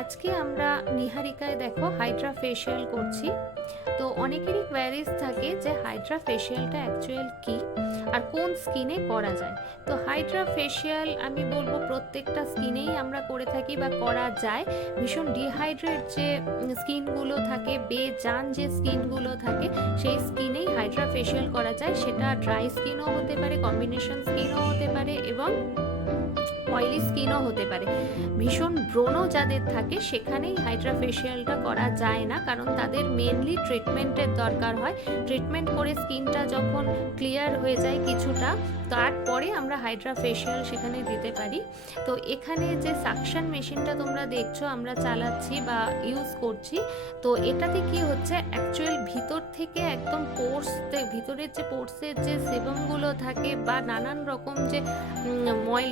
আজকে আমরা নিহারিকায় দেখো হাইড্রা ফেশিয়াল করছি। তো অনেকেরই কোয়ারিজ থাকে যে হাইড্রা ফেশিয়ালটা অ্যাকচুয়াল কি আর কোন স্কিনে করা যায়। তো হাইড্রা ফেশিয়াল আমি বলবো প্রত্যেকটা স্কিনেই আমরা করে থাকি বা করা যায়। ভীষণ ডিহাইড্রেট যে স্কিনগুলো থাকে, বেজান যে স্কিনগুলো থাকে, সেই স্কিনেই হাইড্রা ফেশিয়াল করা যায়। সেটা ড্রাই স্কিনও হতে পারে, কম্বিনেশন স্কিনও হতে পারে এবং অয়েলি স্কিনও হতে পারে। ভীষণ ব্রণ যাদের থাকে সেখানেই হাইড্রা ফেশিয়ালটা করা যায় না, কারণ তাদের মেনলি ট্রিটমেন্টের দরকার হয়। ট্রিটমেন্ট করে স্কিনটা যখন ক্লিয়ার হয়ে যায় কিছুটা, তারপরে আমরা হাইড্রা ফেশিয়াল সেখানে দিতে পারি। তো এখানে যে সাকশন মেশিনটা তোমরা দেখছো আমরা চালাচ্ছি বা ইউজ করছি, তো এটাতে কি হচ্ছে অ্যাকচুয়াল ভিতর থেকে একদম পোর্স, ভিতরের যে পোর্সের যে সেবামগুলো থাকে বা নানান রকম যে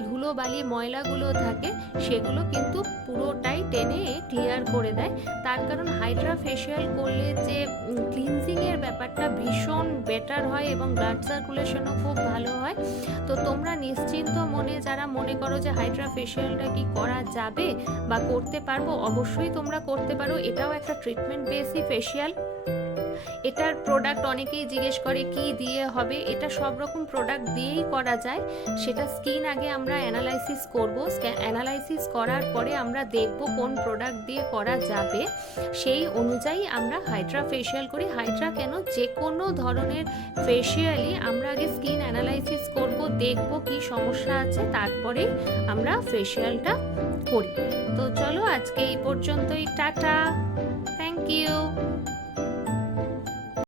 ধুলো বালি ময়লাগুলো থাকে সেগুলো কিন্তু পুরোটাই টেনে ক্লিয়ার করে দেয়। তার কারণ হাইড্রা ফেশিয়াল করলে যে ক্লিনজিংয়ের ব্যাপারটা ভীষণ বেটার হয় এবং ব্লাড সার্কুলেশনও খুব ভালো হয়। তো তোমরা নিশ্চিন্ত মনে যারা মনে করো যে হাইড্রা ফেশিয়ালটা কি করা যাবে বা করতে পারবো, অবশ্যই তোমরা করতে পারো। এটাও একটা ট্রিটমেন্ট বেসি ফেশিয়াল। এটার প্রোডাক্ট অনেকেই জিজ্ঞেস করে কি দিয়ে হবে। এটা সব রকম প্রোডাক্ট দিয়েই করা যায়। সেটা স্কিন আগে আমরা অ্যানালাইসিস করব, অ্যানালাইসিস করার পরে আমরা দেখব কোন প্রোডাক্ট দিয়ে করা যাবে, সেই অনুযায়ী আমরা হাইড্রা ফেশিয়াল করি। হাইড্রা কেন, যে কোনো ধরনের ফেশিয়ালই আমরা আগে স্কিন অ্যানালাইসিস করব, দেখব কি সমস্যা আছে, তারপরে আমরা ফেশিয়ালটা করি। তো চলো আজকে এই পর্যন্তই, টাটা, থ্যাংক ইউ।